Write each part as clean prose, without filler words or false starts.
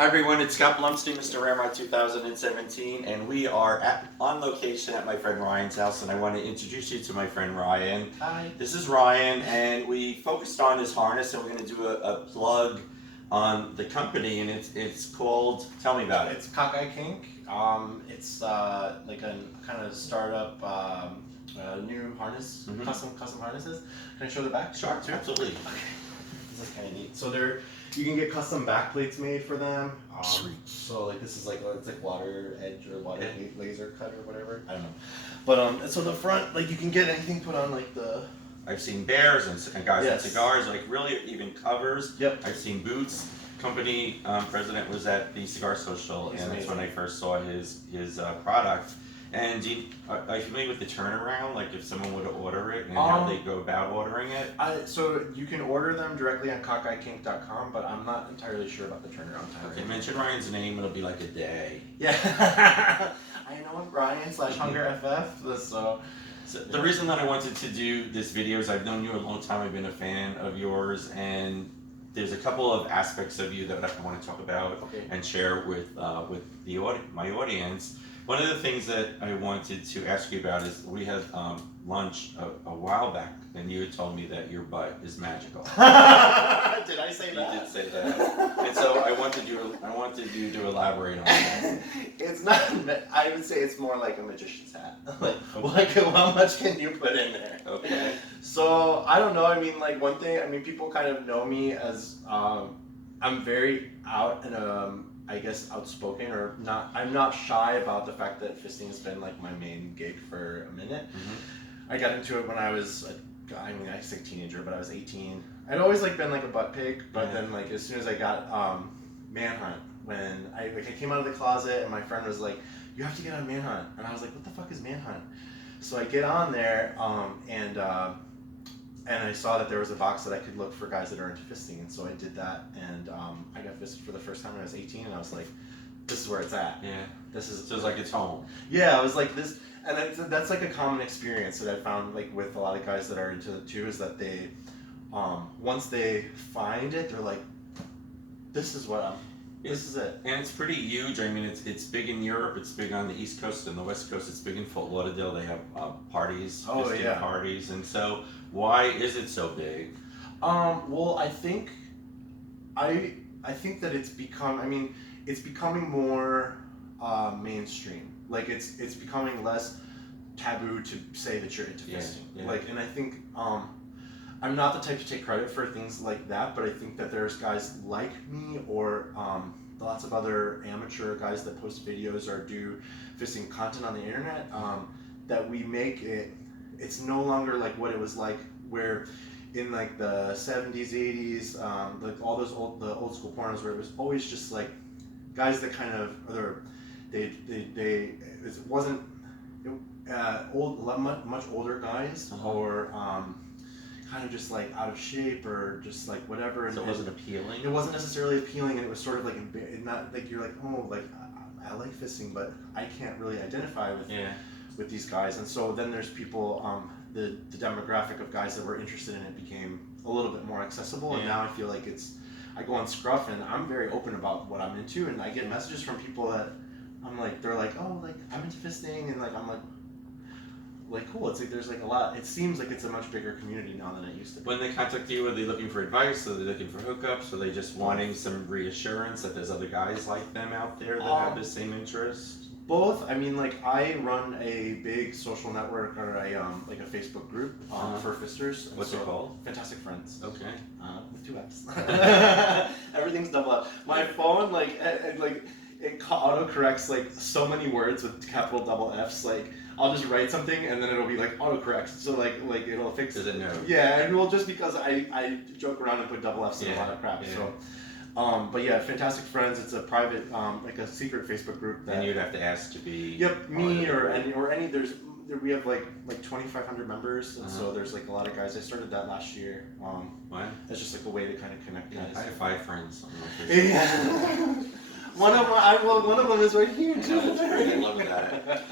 Hi everyone, it's Scott Blumstein, Mr. Ramrod 2017, and we are on location at my friend Ryan's house, and I want to introduce you to my friend Ryan. Hi. This is Ryan, and we focused on his harness, and we're going to do a plug on the company, and it's called, tell me about it. It's Cockeye Kink. It's like a kind of startup new harness, custom harnesses. Can I show the back? Sure, absolutely. Okay. This is kind of neat. So you can get custom back plates made for them. So like this is like it's like water edge or water laser cut or whatever. I don't know. But so the front, like you can get anything put on like the. I've seen bears and guys with cigars, like really even covers. Yep. I've seen boots. Company president was at the Cigar Social, and that's when I first saw his product. And are you familiar with the turnaround? Like if someone would order it and how they go about ordering it? So you can order them directly on cockeyekink.com, but I'm not entirely sure about the turnaround time. Okay, mention Ryan's name, it'll be like a day. Yeah. I know Ryan /HungerFF. So the reason that I wanted to do this video is I've known you a long time. I've been a fan of yours, and there's a couple of aspects of you that I want to talk about and share with my audience. One of the things that I wanted to ask you about is we had lunch a while back, and you had told me that your butt is magical. Did I say that? You did say that, and so I wanted you to elaborate on that. It's not. I would say it's more like a magician's hat. Like how much can you put in there? Okay. So I don't know. I mean, like one thing. I mean, people kind of know me as I'm very out and I guess outspoken or not. I'm not shy about the fact that fisting has been like my main gig for a minute. I got into it when I was I say teenager, but I was 18. I'd always like been like a butt pig, but then like as soon as I got Manhunt, when I came out of the closet and my friend was like, "You have to get on Manhunt," and I was like, "What the fuck is Manhunt?" So I get on there and I saw that there was a box that I could look for guys that are into fisting, and so I did that, and I got fisted for the first time when I was 18, and I was like, this is where it's at. Yeah. This is so it's like it's home. Yeah, I was like this, and that's like a common experience that I found like with a lot of guys that are into it too, is that they, once they find it, they're like, this is it. And it's pretty huge. I mean, it's big in Europe. It's big on the East Coast and the West Coast. It's big in Fort Lauderdale. They have parties, parties. And so, why is it so big? Well, I think that it's become. I mean, it's becoming more mainstream. Like it's becoming less taboo to say that you're into fisting. Yeah. Like, and I think I'm not the type to take credit for things like that, but I think that there's guys like me or lots of other amateur guys that post videos or do fisting content on the internet that we make it. It's no longer like what it was like where in like the 70s, 80s, like all those old school pornos where it was always just like guys that kind of it wasn't much older guys or kind of just like out of shape or just like whatever. So it wasn't appealing? It wasn't necessarily appealing, and it was sort of like not like you're like, oh, like I like fisting, but I can't really identify with these guys. And so then there's people, the demographic of guys that were interested in it became a little bit more accessible, and now I feel like I go on Scruff and I'm very open about what I'm into, and I get messages from people that I'm like, they're like, oh, like I'm into fisting, and like I'm like cool. It's like there's like a lot. It seems like it's a much bigger community now than it used to be. When they contact you, are they looking for advice? Are they looking for hookups? Are they just wanting some reassurance that there's other guys like them out there that have the same interest? Both. I mean, like I run a big social network or like a Facebook group for fisters. What's it called? Fantastic Friends. Okay. With 2 F's. Everything's double F. My phone it autocorrects like so many words with capital double F's. Like I'll just write something and then it'll be like autocorrect. So like it'll fix it. Does it know? Yeah, and well, just because I joke around and put double F's in a lot of crap. Yeah. So. But yeah, Fantastic Friends. It's a private, like a secret Facebook group. And you'd have to ask to be. Yep, me or any. We have like 2,500 members, and so there's like a lot of guys. I started that last year. Wow. It's just like a way to kind of connect guys. I have 5 friends. Yeah. One of them is right here too. I love that.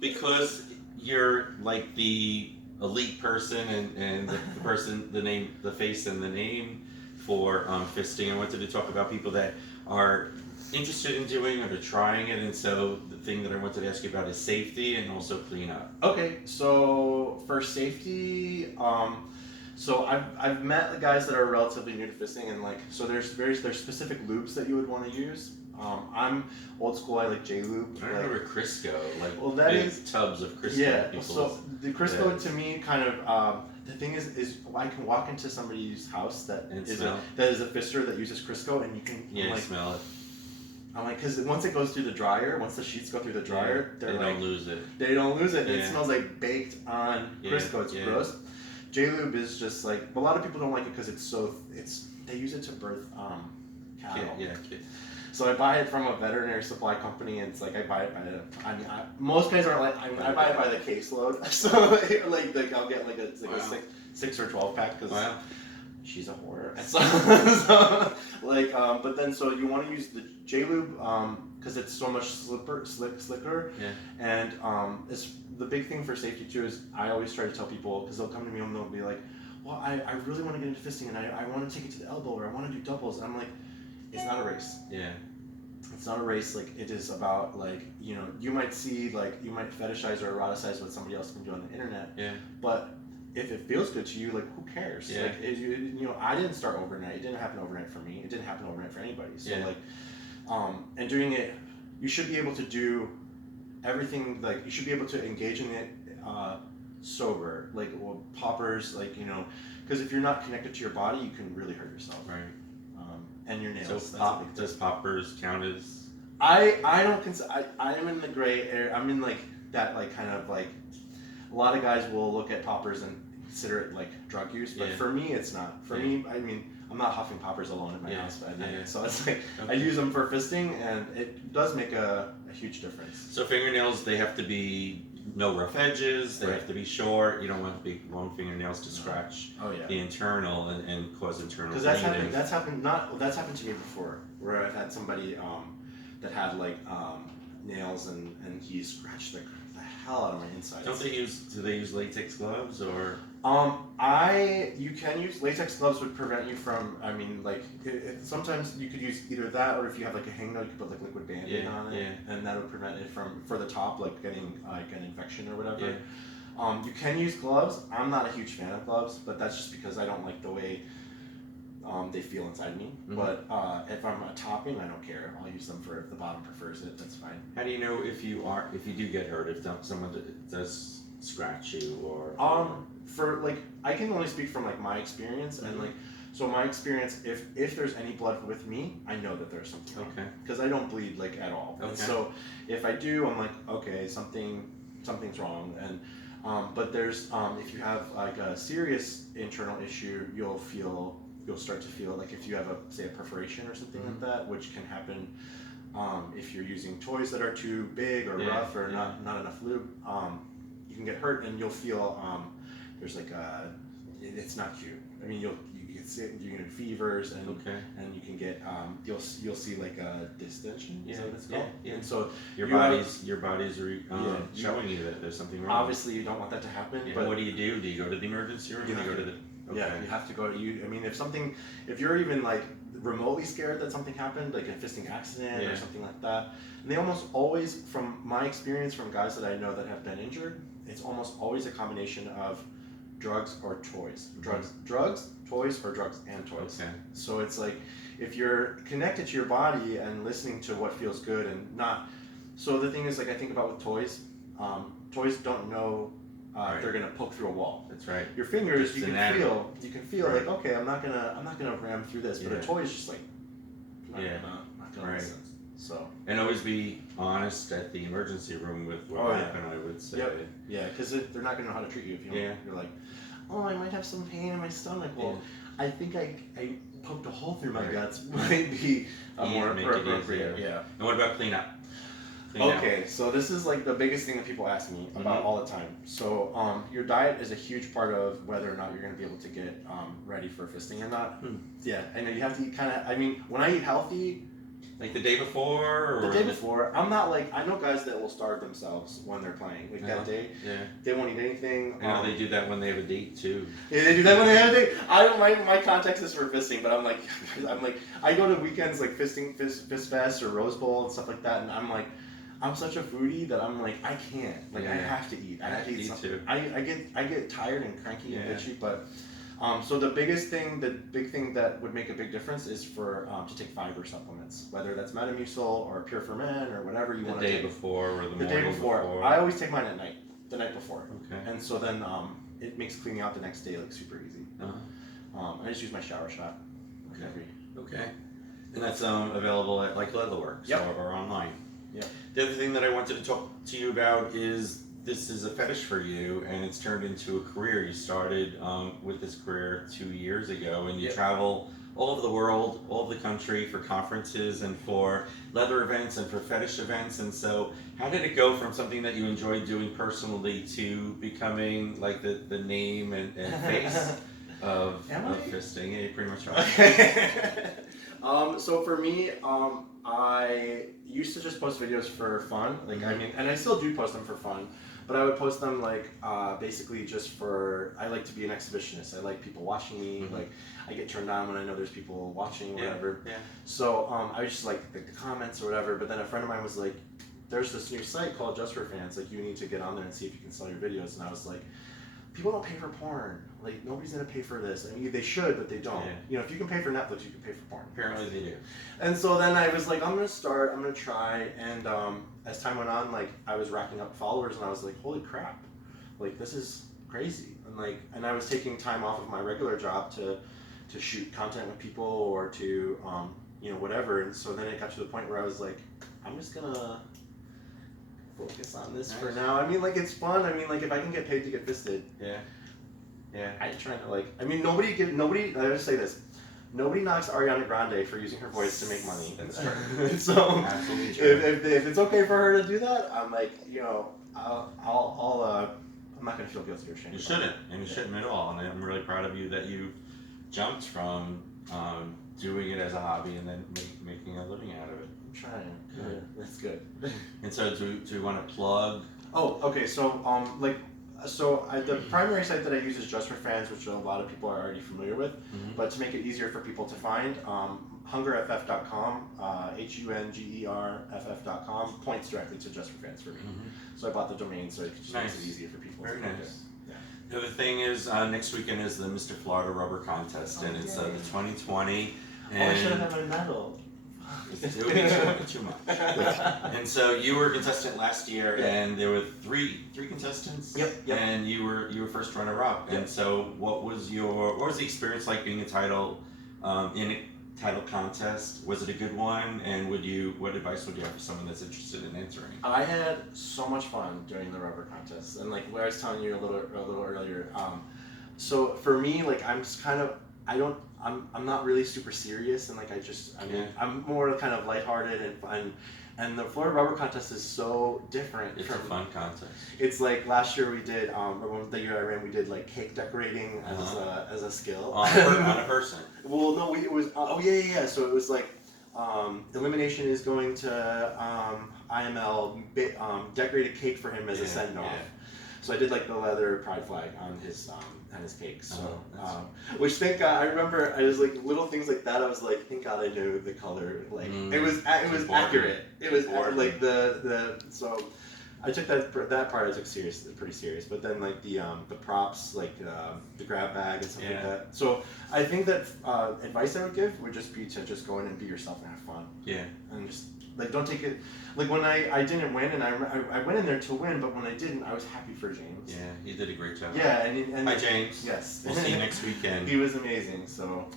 Because you're like the elite person and the person, the name, the face, and the name for fisting. I wanted to talk about people that are interested in doing or trying it, and so the thing that I wanted to ask you about is safety and also cleanup. Okay, so for safety, so I've met the guys that are relatively new to fisting, and like so there's specific lubes that you would want to use. I'm old school. I like J lube. I remember Crisco, like well, that big is tubs of Crisco. yeah. So the Crisco to me kind of the thing is I can walk into somebody's house that is a fister that uses Crisco, and you can like, smell it. I'm like, because once it goes through the dryer, once the sheets go through the dryer, they don't lose it. They don't lose it. It smells like baked on Crisco. It's gross. J-Lube is just like, a lot of people don't like it because they use it to birth cattle. So I buy it from a veterinary supply company, and it's like I buy it by most guys aren't like, I buy it by the caseload. So like I'll get like a 6 or 12 pack because she's a whore. So like, but then so you want to use the J-Lube because it's so much slicker. Yeah. And it's the big thing for safety too is I always try to tell people, because they'll come to me and they'll be like, well, I really want to get into fisting and I want to take it to the elbow, or I want to do doubles. And I'm like, it's not a race. Yeah. It's not a race. Like, it is about, like, you know, you might see, like, you might fetishize or eroticize what somebody else can do on the internet. Yeah. But if it feels good to you, like, who cares? Yeah. Like, you know, I didn't start overnight. It didn't happen overnight for me. It didn't happen overnight for anybody. So like, and doing it, you should be able to do everything. Like, you should be able to engage in it sober. Like, well, poppers, like, you know, because if you're not connected to your body, you can really hurt yourself. Right. And your nails. So does poppers count as? I don't consider. I'm in the gray area. I'm in like that, like kind of like a lot of guys will look at poppers and consider it like drug use, but for me it's not. For me, I mean, I'm not huffing poppers alone in my house at night, so it's like I use them for fisting, and it does make a huge difference. So fingernails, they have to be no rough edges. They have to be short. You don't want big long fingernails to scratch the internal and cause internal. Because that's happened to me before, where I've had somebody that had like nails and he scratched the hell out of my insides. Do they use latex gloves or? You can use latex gloves would prevent you from. I mean, like sometimes you could use either that, or if you have like a hangnail, you could put like liquid Band-Aid on it, and that would prevent it from for the top, like getting like an infection or whatever. You can use gloves. I'm not a huge fan of gloves, but that's just because I don't like the way they feel inside me. But if I'm a topping, I don't care. I'll use them for if the bottom prefers it. That's fine. How do you know if you do get hurt, if someone does scratch you or? For like, I can only speak from like my experience, and like, so my experience, if there's any blood with me, I know that there's something wrong. Because I don't bleed like at all. And so if I do, I'm like, okay, something's wrong. And but there's if you have like a serious internal issue, you'll start to feel like if you have say a perforation or something like that, which can happen if you're using toys that are too big or rough or not enough lube. You can get hurt, and you'll feel there's like it's not cute. I mean, you get sick, you get fevers, and you can get you'll see like a distension. Is that what it's called? And so your body's showing you that there's something wrong. Obviously, you don't want that to happen. But what do? Do you go to the emergency room? You have to go. I mean, if you're even like remotely scared that something happened, like a fisting accident or something like that, and they almost always, from my experience from guys that I know that have been injured, it's almost always a combination of drugs or toys. Drugs, toys, or drugs and toys. So it's like, if you're connected to your body and listening to what feels good and not. So the thing is, like, I think about with toys, toys don't know they're gonna poke through a wall. That's right. Your fingers, you can feel like, okay, I'm not gonna ram through this, but a toy is just like, not gonna listen. So. And always be honest at the emergency room with what happened, I would say. Yeah, because they're not gonna know how to treat you if you don't. You're like, oh, I might have some pain in my stomach. Well, I think I poked a hole through my guts. Might be more appropriate. And what about cleanup? Okay, so this is like the biggest thing that people ask me about all the time. So your diet is a huge part of whether or not you're going to be able to get ready for fisting or not. Yeah, I know you have to eat kind of, I mean, when I eat healthy, Like the day before? Or The day before. I'm not like, I know guys that will starve themselves when they're playing. Like that day, they won't eat anything. I know they do that when they have a date too. Yeah, they do that when they have a date. My context is for fisting, but I'm like, I go to weekends like Fist Fest or Rose Bowl and stuff like that, and I'm like, I'm such a foodie that I'm like, I can't. Like, I have to eat. I have to eat something. Too. I get tired and cranky and bitchy, but so the big thing that would make a big difference is for to take fiber supplements, whether that's Metamucil or Pure Ferment or whatever you want to take. The day before or the morning day before. I always take mine at night, the night before. Okay. And so then it makes cleaning out the next day like super easy. I just use my shower shot. Okay. And that's available at like Leatherworks or online. Yep. The other thing that I wanted to talk to you about is this is a fetish for you, and it's turned into a career. You started with this career 2 years ago, and you travel all over the world, all over the country for conferences and for leather events and for fetish events. And so how did it go from something that you enjoyed doing personally to becoming like the name and face of fisting? Yeah, you pretty much are. So for me, I used to just post videos for fun. Like, I mean, and I still do post them for fun, but I would post them like basically just for, I like to be an exhibitionist. I like people watching me. Like, I get turned on when I know there's people watching, whatever. So I was just like the comments or whatever. But then a friend of mine was like, there's this new site called Just for Fans. Like, you need to get on there and see if you can sell your videos. And I was like, people don't pay for porn. Like, nobody's gonna pay for this. I mean, they should, but they don't. You know, if you can pay for Netflix, you can pay for porn. Apparently they do. And so then I was like, I'm gonna try. And as time went on, like, I was racking up followers, and I was like, holy crap, like, this is crazy. And like, and I was taking time off of my regular job to shoot content with people or to you know, whatever. And so then it got to the point where I was like, I'm just gonna focus on this for now. I mean, like, it's fun. I mean, like, if I can get paid to get fisted, I ain't trying to, like, I mean, nobody, I just say this, nobody knocks Ariana Grande for using her voice to make money. That's true. So Absolutely true. If it's okay for her to do that, I'm like, you know, I'm not gonna feel guilty or ashamed. You shouldn't, and you shouldn't at all. And I'm really proud of you that you jumped from doing it as a hobby and then making a living out of it. I'm trying. Good. That's good. And so, do you want to plug? Oh, okay. So, the primary site that I use is Just for Fans, which a lot of people are already familiar with. But to make it easier for people to find, hungerff.com, hungerff.com points directly to Just for Fans for me. So I bought the domain so it just makes it easier for people. Very nice. The other thing is, next weekend is the Mr. Florida Rubber Contest, and it's the 2020. And I should have had my medal. It would be too much. And so you were a contestant last year, and there were three contestants. Yep. And you were first runner-up. And so, what was the experience like being a title in a title contest? Was it a good one? And what advice would you have for someone that's interested in entering? I had so much fun during the rubber contest, and like what I was telling you a little earlier. So for me, like, I'm just kind of, I'm not really super serious, and like I'm more kind of lighthearted and fun. And the Florida Rubber Contest is so different. It's a fun contest. It's like last year we did, or the year I ran, we did like cake decorating as a skill. On a person. Well, no, it was. So it was like, elimination is going to IML decorate a cake for him as a send off. So I did like the leather pride flag on his cakes. So, which thank God, I remember I was like little things like that. I was like, thank God I knew the color. Like it was accurate. It was like so. I took that part I took pretty serious. But then like the props, like the grab bag and stuff like that. So I think that advice I would give would just be to just go in and be yourself and have fun. Yeah. And just like don't take it. Like when I didn't win, and I went in there to win, but when I didn't, I was happy for James. Yeah, he did a great job. Yeah, and hi James. Yes. We'll see you next weekend. He was amazing. So.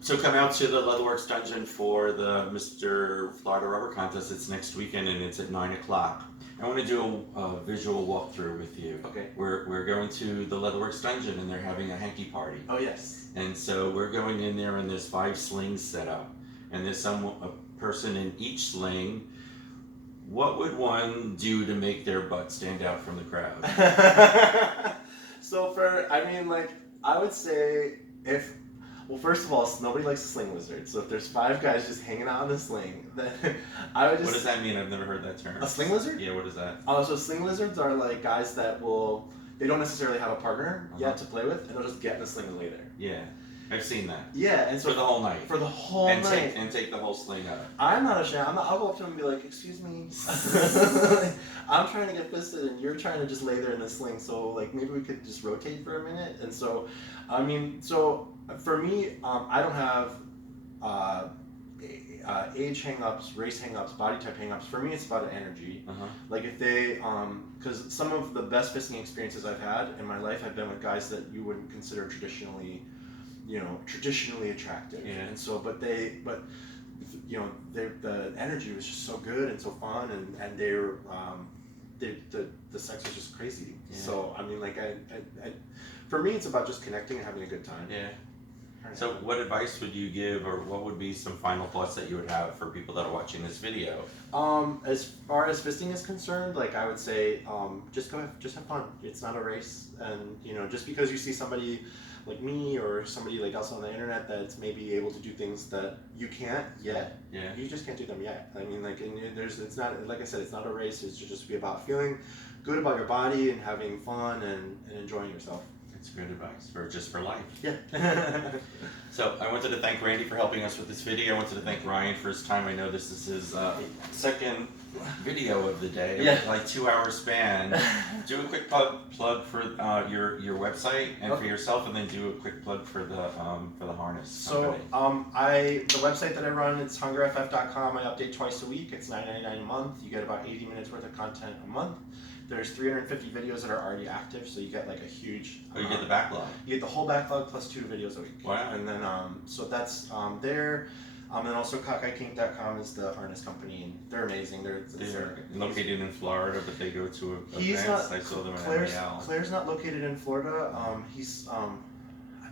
So come out to the Leatherworks Dungeon for the Mr. Florida Rubber Contest. It's next weekend and it's at 9 o'clock. I want to do a visual walkthrough with you. Okay. We're going to the Leatherworks Dungeon and they're having a hanky party. Oh yes. And so we're going in there and there's 5 slings set up, and there's a person in each sling. What would one do to make their butt stand out from the crowd? So I would say Well, first of all, nobody likes a sling lizard. So if there's 5 guys just hanging out on the sling, then I would just. What does that mean? I've never heard that term. A sling lizard? Yeah, what is that? So sling lizards are like guys that will. They don't necessarily have a partner yet to play with, and they'll just get in a sling and lay there. Yeah, I've seen that. Yeah, and so for the whole night. For the whole night. And take the whole sling out. I'm not ashamed. I'll go up to him and be like, "Excuse me, I'm trying to get fisted, and you're trying to just lay there in a sling. So like maybe we could just rotate for a minute." And so, I mean, so for me, I don't have age hang-ups, race hang-ups, body type hang-ups. For me, it's about energy. Like if they, because some of the best fisting experiences I've had in my life have been with guys that you wouldn't consider traditionally attractive. Yeah. And so, but you know, the energy was just so good and so fun, and the sex was just crazy. Yeah. So I mean, like I, for me, it's about just connecting and having a good time. Yeah. So what advice would you give, or what would be some final thoughts that you would have for people that are watching this video? As far as fisting is concerned, like I would say, just have fun. It's not a race, and you know, just because you see somebody like me or somebody like else on the internet that's maybe able to do things that you can't yet, you just can't do them yet. I mean, like, and it's not, like I said, it's not a race. It should just be about feeling good about your body and having fun and enjoying yourself. It's good advice for life. Yeah. So I wanted to thank Randy for helping us with this video. I wanted to thank Ryan for his time. I know this is his second video of the day. Yeah. Like 2 hour span. Do a quick plug for your website and for yourself, and then do a quick plug for the harness. So the website that I run, it's hungerff.com. I update twice a week. It's $9.99 a month. You get about 80 minutes worth of content a month. There's 350 videos that are already active, so you get like a huge. You get the backlog. You get the whole backlog plus 2 videos a week. Wow. And then so that's there. And also cockeyekink.com is the harness company, and they're amazing. They're located in Florida, but they go to events. I saw them in Claire's not located in Florida. He's I'm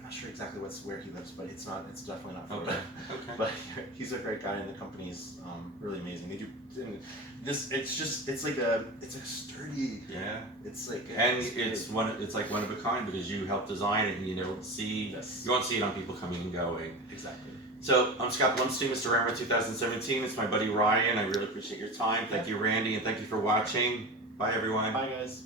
not sure exactly where he lives, but it's definitely not Florida. Okay. But he's a great guy, and the company's really amazing. They do it's like a sturdy. Yeah. It's like it's like one of a kind because you helped design it, and you won't see it on people coming and going. Exactly. So I'm Scott Blumstein, Mr. Ramrod 2017. It's my buddy Ryan. I really appreciate your time. Thank you, Randy, and thank you for watching. Bye, everyone. Bye, guys.